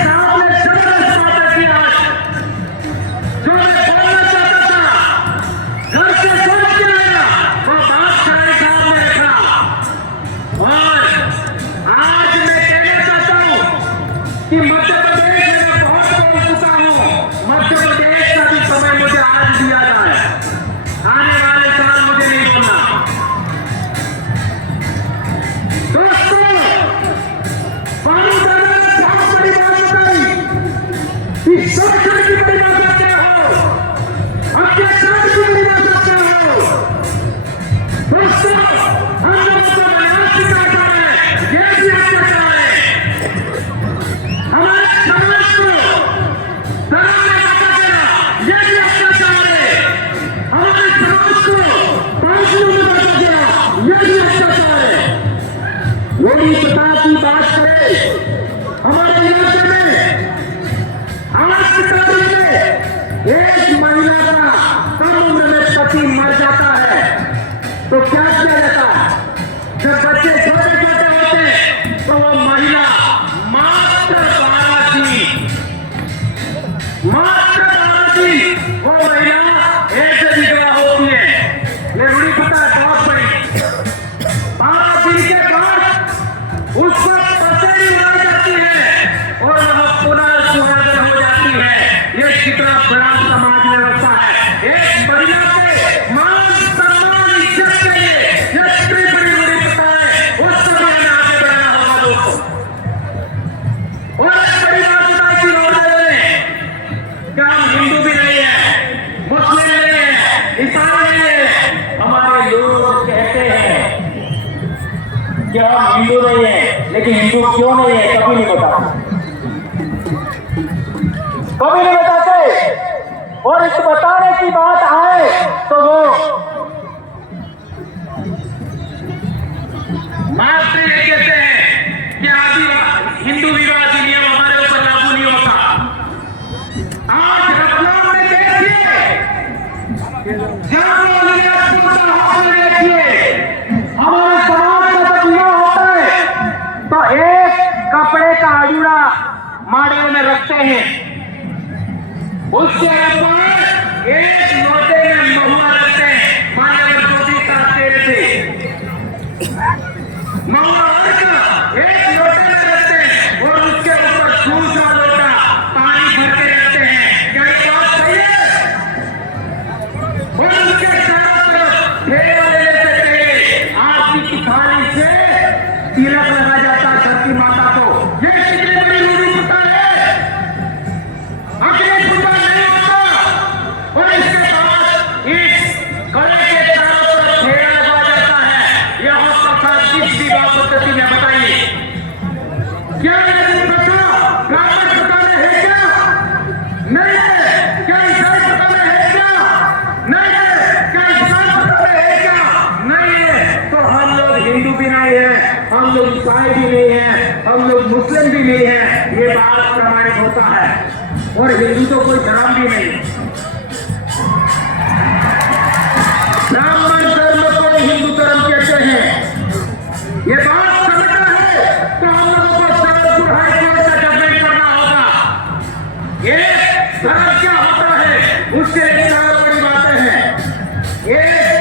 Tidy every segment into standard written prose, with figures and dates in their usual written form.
साहब ने जबरदस्त बातें की आज, जो मैं बोलना चाहता था, घर से सुन के आया, वो बात शाह साहब ने रखा। और आज मैं कहना चाहता हूं कि मध्य प्रदेश में बहुत बोल चुका हूं, मध्य प्रदेश का भी समय मुझे आज दिया जाए, आने वाले साल मुझे नहीं बोलना। दोस्तों, पानी दादा ने बहुत बड़ी बात बताई कि शोषण की बड़ी बात क्या हो, अत्याचार की बड़ी बात क्या हो। दोस्तों, हम लोगों को बनारस सिखाता है, ये भी अत्याचार है। हमारे समाज को धर्म में बांटा गया, ये भी अत्याचार है। हमारे समाज को पार्टियों में बांटा गया, ये भी अत्याचार है। योगी प्रताप की बात करें, हमारे इलाके में आज के तारीख में एक महिला का कम उम्र में पति मर जाता है तो क्या किया जाता है? जब बच्चे छोटे छोटे होते हैं तो वो महिला मात्र 12 दिन वो महिला ऐसे विधवा होती है। ये रूढ़ी पता है बहुत बड़ी। 12 दिन के बाद उसको पसेरी उड़ाई जाती है और वह पुनः सुहागन हो जाती है। ये कितना बड़ा समाज व्यवस्था है। एक महिला के मान सम्मान इज्जत के लिए ये कितनी बड़ी रूढ़ी पता है, उसको भी हमें आगे बढ़ाना होगा दोस्तों। और एक बड़ी बात बताई थी नौजवानों ने कि हम हिंदू भी नहीं है, मुस्लिम नहीं है, ईसाई नहीं है। हमारे लोग कहते हैं कि हम हिंदू नहीं है, लेकिन हिंदू क्यों नहीं है कभी नहीं बताते, कभी नहीं बताते। और इस बताने की बात आए तो वो मात्र ये कहते हैं कि आदि हिंदू विवाह अधिनियम हमारे ऊपर लागू नहीं होता। आज रतलाम में देखिए, देखिए हमारे समाज का जब विवाह होता है तो एक कपड़े का अड़ूड़ा माड़ियों में रखते हैं, उसके ऊपर एक लोटे में महुआ रखते हैं। माने अगर 24 साल तेरे थे महुआ एक लोटे में रखते हैं और उसके ऊपर दूसरा लोटा पानी भर के रखते हैं। क्या ये बात सही है? और उसके चारों तरफ ठेला लेने से पहले आरती की थाली से तिलक लगा जाता है धरती माता को। ये कितनी बड़ी रूढ़ी प्रथा है, अखिलेश पूजा नहीं होता। और इसके बाद इस गले के चारों तरफ ठेला लगा जाता है। यह प्रथा किस विवाह पद्धति में बताइए? क्या ये प्रथा ब्राह्मण प्रथा में है क्या? नहीं है। क्या ईसाई प्रथा में है क्या? नहीं है। क्या इस्लाम प्रथा में है क्या? नहीं है। तो हम लोग हिंदू भी नहीं है, हम लोग ईसाई भी नहीं है, हम लोग मुस्लिम भी नहीं है। ये बात प्रमाणित होता है। और हिंदू तो कोई धर्म भी नहीं है। ब्राह्मण धर्म को हिंदू धर्म कहते हैं। ये बात समझना है तो हम लोगों को सदनपुर हाईकोर्ट का जजमेंट करना होगा। ये धर्म क्या होता है उसके लिए चार बड़ी बातें हैं। एक,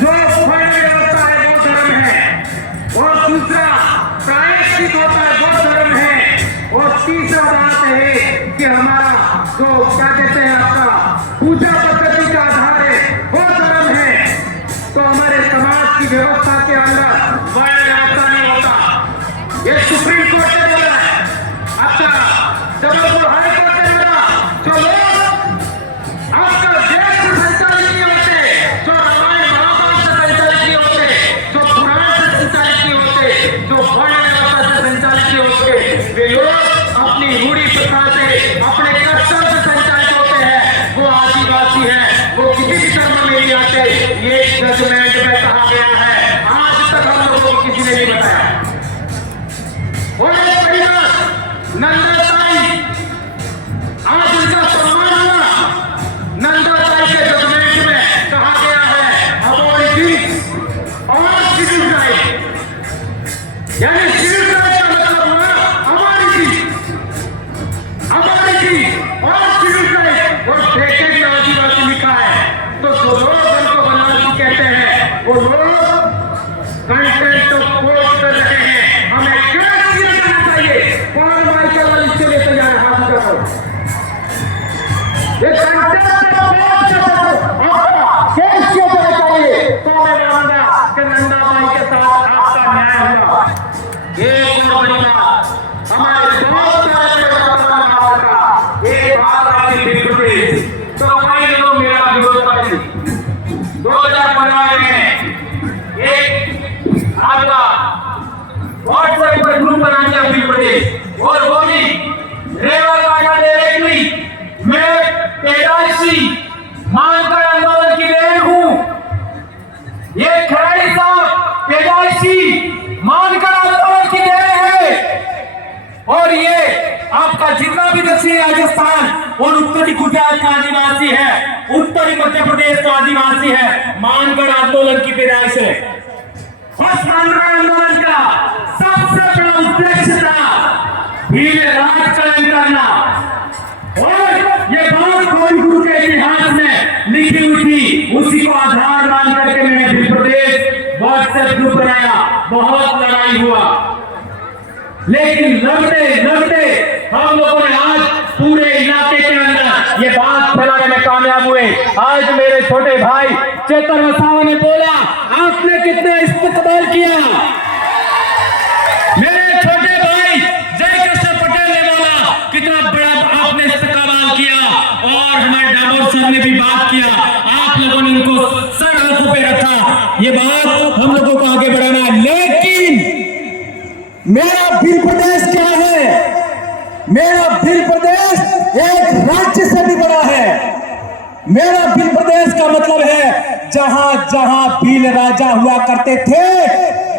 जो वर्ण व्यवस्था है वो धर्म है। और दूसरा, प्रायश्चित होता है वो धर्म है। और तीसरा बात है कि हमारा जो क्या कहते हैं आपका पूजा पद्धति का आधार है वो धर्म है। तो हमारे समाज की व्यवस्था के अंदर वर्ण व्यवस्था नहीं होता। ये सुप्रीम कोर्ट ने बोला है। अच्छा, जबलपुर हाई कोर्ट ने बोला जो लोग आपका देश से संचालित नहीं होते, जो रामायण महाभारत से संचालित नहीं होते, जो पुराण से संचालित नहीं होते, जो वर्ण व्यवस्था से संचालित नहीं होते, वे लोग अपनी रूढ़ी प्रथा से, अपने कस्टम से संचालित होते हैं। वो आदिवासी है, वो किसी भी धर्म में नहीं आते। ये जजमेंट में कहा गया है। आज तक हम लोगों को किसी ने नहीं बताया। और एक बड़ी बात, नंदाताई, आज उनका सम्मान हुआ। नंदाताई के जजमेंट में कहा गया है अबोरिजिन और सिविल राइट, यानी सिविल राइट का मतलब हुआ अबोरिजिन ये कंटेस्ट केस क्यों चाहिए, तो मैं मानूंगा कि नंदा भाई के साथ आपका न्याय होगा। एक और बड़ी बात, हमारे बहुत सारे एक बात आती बिल्कुल, तो कई लोग मेरा विरोध करेंगे। 2015 में एक आपका व्हाट्सएप पर ग्रुप बना दिया मध्य प्रदेश, और वो भी रेवा काटा डायरेक्टली मैं पैदाइशी मानकर आंदोलन की देन हूं। ये खराड़ी साहब पैदाइशी मानकर आंदोलन की देन है, और ये आपका जितना भी दक्षिणी राजस्थान और उत्तरी गुजरात का आदिवासी है, उत्तरी मध्य प्रदेश का आदिवासी है, मानगढ़ आंदोलन की पैदाइश है। उस मानगढ़ आंदोलन का सबसे बड़ा उद्देश्य था भील राज कायम करना, और ये बात कोई गुरु के इतिहास में लिखी हुई थी, उसी को आधार मान करके मैंने भील प्रदेश व्हाट्सएप ग्रुप बनाया। बहुत लड़ाई हुआ, लेकिन लड़ते लड़ते हम लोगों ने आज पूरे इलाके के अंदर ये बात फैलाने में कामयाब हुए। आज मेरे छोटे भाई चेतन वसावा ने बोला, आपने कितने इस्तेमाल किया। मेरे छोटे भाई जयकृष्ण पटेल ने बोला, कितना बड़ा आपने इस्तेमाल किया, और हमारे डामोर सर ने भी बात किया, आप लोगों ने उनको सर हाथों पे रखा। ये बात हम लोगों को आगे बढ़ाना है। लेकिन मेरा भील प्रदेश क्या है? मेरा भील प्रदेश एक राज्य से भी बड़ा है। मेरा भील प्रदेश का मतलब है जहां जहां भील राजा हुआ करते थे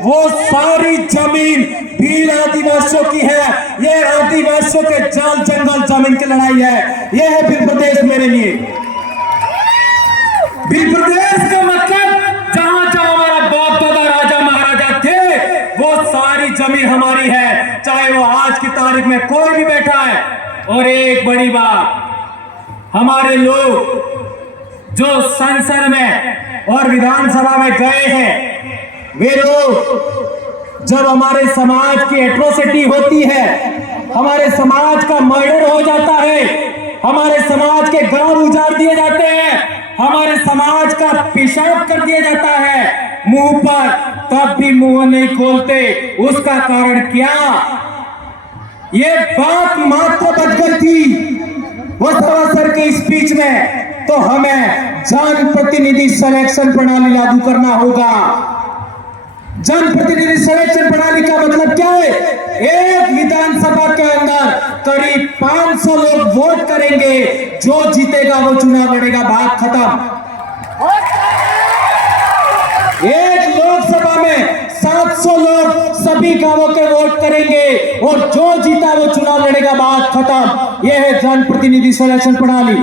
वो सारी जमीन भील आदिवासियों की है। ये आदिवासियों के जाल जंगल जमीन की लड़ाई है। यह है भील प्रदेश मेरे लिए। भील प्रदेश का मतलब जहां जहां हमारा बाप दादा राजा महाराजा थे वो सारी जमीन हमारी है, चाहे वो आज की तारीख में कोई भी बैठा है। और एक बड़ी बात, हमारे लोग जो संसद में और विधानसभा में गए हैं, वे लोग जब हमारे समाज की एट्रोसिटी होती है, हमारे समाज का मर्डर हो जाता है, हमारे समाज के गांव उजाड़ दिए जाते हैं, हमारे समाज का पेशाब कर दिया जाता है मुंह पर, तब भी मुंह नहीं खोलते। उसका कारण क्या? ये बात मात्र बच गई थी वसुंधरा सर के स्पीच में, तो हमें जनप्रतिनिधि सिलेक्शन प्रणाली लागू करना होगा। जनप्रतिनिधि सिलेक्शन प्रणाली का मतलब क्या है? एक विधानसभा के अंदर करीब 500 लोग वोट करेंगे, जो जीतेगा वो चुनाव लड़ेगा, बात खत्म। एक लोकसभा में 700 लोग सभी गांवों के वोट करेंगे, और जो जीता वो चुनाव लड़ेगा, बात खत्म। यह है जनप्रतिनिधि सिलेक्शन प्रणाली।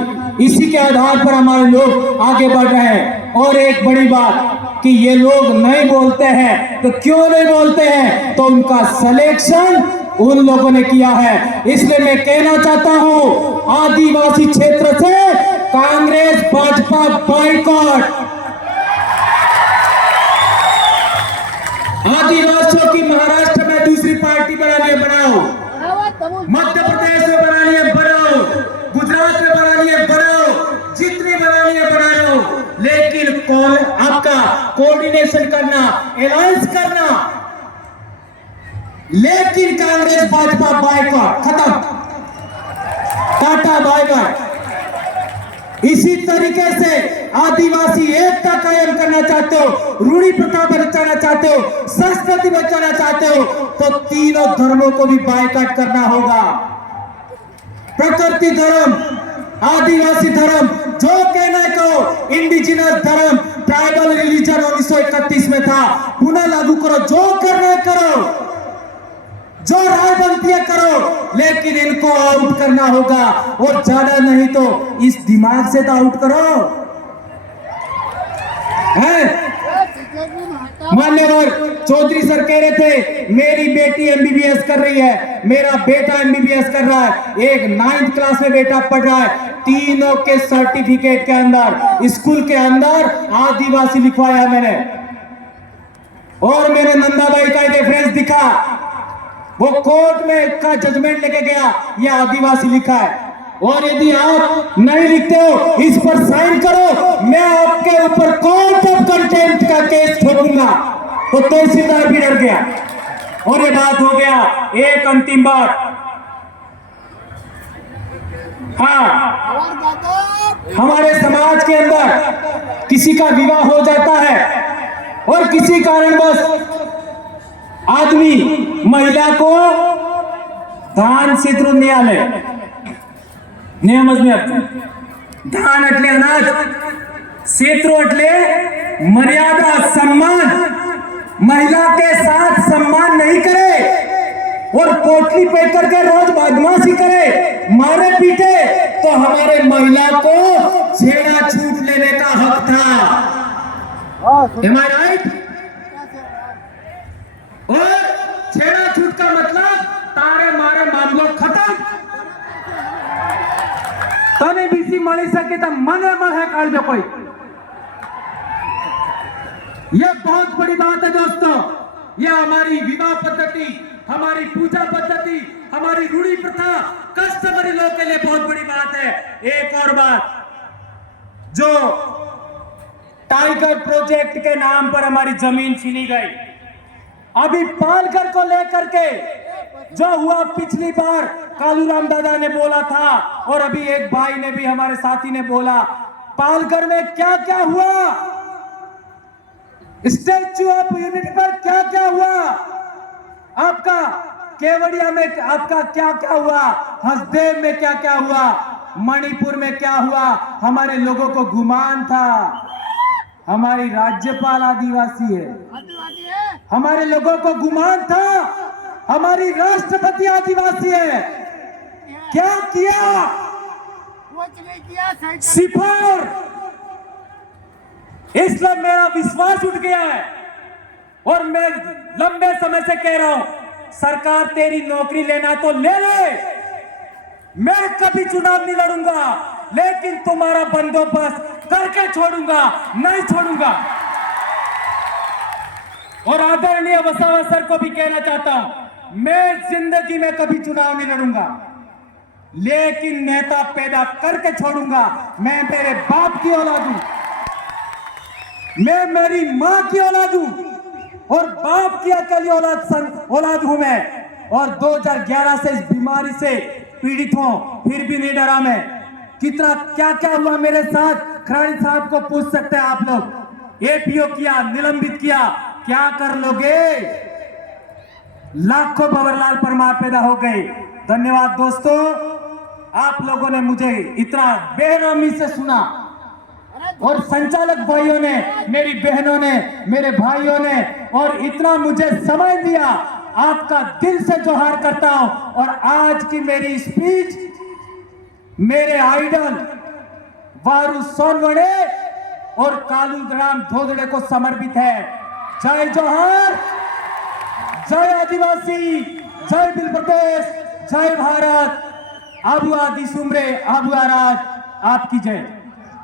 इसी के आधार पर हमारे लोग आगे बढ़ रहे हैं। और एक बड़ी बात कि ये लोग नहीं बोलते हैं, तो क्यों नहीं बोलते हैं? तो उनका सिलेक्शन उन लोगों ने किया है। इसलिए मैं कहना चाहता हूं, आदिवासी क्षेत्र से कांग्रेस भाजपा बॉयकॉट। आदिवासियों की महाराष्ट्र में दूसरी पार्टी बनानी है, बनाओ। मध्य प्रदेश में बनानी है, बनाओ। गुजरात में बनानी है, बनाओ। जितनी बनानी है बना लो, लेकिन कौन आपका कोऑर्डिनेशन करना, अलायंस करना। लेकिन कांग्रेस भाजपा बायकॉट, खत्म, टाटा बाय बाय। इसी तरीके से आदिवासी एकता कायम करना चाहते हो, रूढ़ी प्रथा बचाना चाहते हो, संस्कृति बचाना चाहते हो, तो तीनों धर्मों को भी बायकॉट करना होगा। प्रकृति धर्म, आदिवासी धर्म, जो कहना कहो, इंडिजिनस धर्म, ट्राइबल रिलीजन 1931 में था, पुनः लागू करो। जो करना करो, जो राय बनती है करो, लेकिन इनको आउट करना होगा, और ज्यादा नहीं तो इस दिमाग से तो आउट करो। मान्यवर चौधरी सर कह रहे थे, मेरी बेटी एमबीबीएस कर रही है, मेरा बेटा एमबीबीएस कर रहा है, एक 9th क्लास में बेटा पढ़ रहा है, तीनों के सर्टिफिकेट के अंदर, स्कूल के अंदर आदिवासी लिखवाया मैंने। और मैंने नंदाबाई का एक रेफरेंस दिखा, वो कोर्ट में का जजमेंट लेके गया, ये आदिवासी लिखा है। और यदि आप नहीं लिखते हो इस पर साइन करो, मैं आपके ऊपर कोर्ट ऑफ कंटेम्प्ट का केस ठोकूंगा। तो तहसीलदार भी डर गया और ये बात हो गया। एक अंतिम बात, हाँ, हमारे समाज के अंदर किसी का विवाह हो जाता है और किसी कारणवश आदमी महिला को दान क्षेत्र न्यायालय नियम दान अटले अनाज क्षेत्र अटले मर्यादा सम्मान, महिला के साथ सम्मान नहीं करे और पोटली पे करके रोज बदमाशी करे, मारे पीटे, तो हमारे महिला को छेड़ा छूट लेने का हक था। Am I right? और छेड़ा छूट का मतलब तारे मारे मामलो खत्म। तने बीसी मળી શકે तो मने महे काढ कोई। यह बहुत बड़ी बात है दोस्तों। यह हमारी विवाह पद्धति, हमारी पूजा पद्धति, हमारी रूढ़ी प्रथा, कस्टमरी लॉ के लिए बहुत बड़ी बात है। एक और बात, जो टाइगर प्रोजेक्ट के नाम पर हमारी जमीन छीनी गई, अभी पालघर को लेकर के जो हुआ, पिछली बार कालूराम दादा ने बोला था और अभी एक भाई ने भी, हमारे साथी ने बोला, पालघर में क्या क्या हुआ, स्टैच्यू ऑफ यूनिटी पर क्या क्या हुआ, आपका केवड़िया में आपका क्या क्या हुआ, हसदेव में क्या क्या हुआ, मणिपुर में क्या हुआ। हमारे लोगों को गुमान था हमारी राज्यपाल आदिवासी है, हमारे लोगों को गुमान था हमारी राष्ट्रपति आदिवासी है। क्या किया? सिफर। इसलिए मेरा विश्वास उठ गया है और मैं लंबे समय से कह रहा हूं, सरकार तेरी नौकरी लेना तो ले ले, मैं कभी चुनाव नहीं लड़ूंगा, लेकिन तुम्हारा बंदोबस्त करके छोड़ूंगा, नहीं छोड़ूंगा। और आदरणीय वसावा सर को भी कहना चाहता हूं, मैं जिंदगी में कभी चुनाव नहीं लड़ूंगा, लेकिन नेता पैदा करके छोड़ूंगा। मैं मेरे बाप की औलाद हूं, मैं मेरी मां की औलाद हूं और बाप की अकेली औलाद हूं मैं। और 2011 से इस बीमारी से पीड़ित हूं, फिर भी नहीं डरा मैं। कितना क्या क्या हुआ मेरे साथ, खराड़ी साहब को पूछ सकते हैं आप लोग। एपीओ किया, निलंबित किया, क्या कर लोगे? लाखों भंवरलाल परमार पैदा हो गए। धन्यवाद दोस्तों, आप लोगों ने मुझे इतना बेरहमी से सुना और संचालक भाइयों ने, मेरी बहनों ने, मेरे भाइयों ने और इतना मुझे समय दिया। आपका दिल से जोहार करता हूं। और आज की मेरी स्पीच मेरे आइडल वारू सोनवणे और कालूराम धोदड़े को समर्पित है। जय जोहार, जय आदिवासी, जय बिल प्रदेश, जय भारत। आबू आदि सुमरे, आबू आराज, आपकी जय।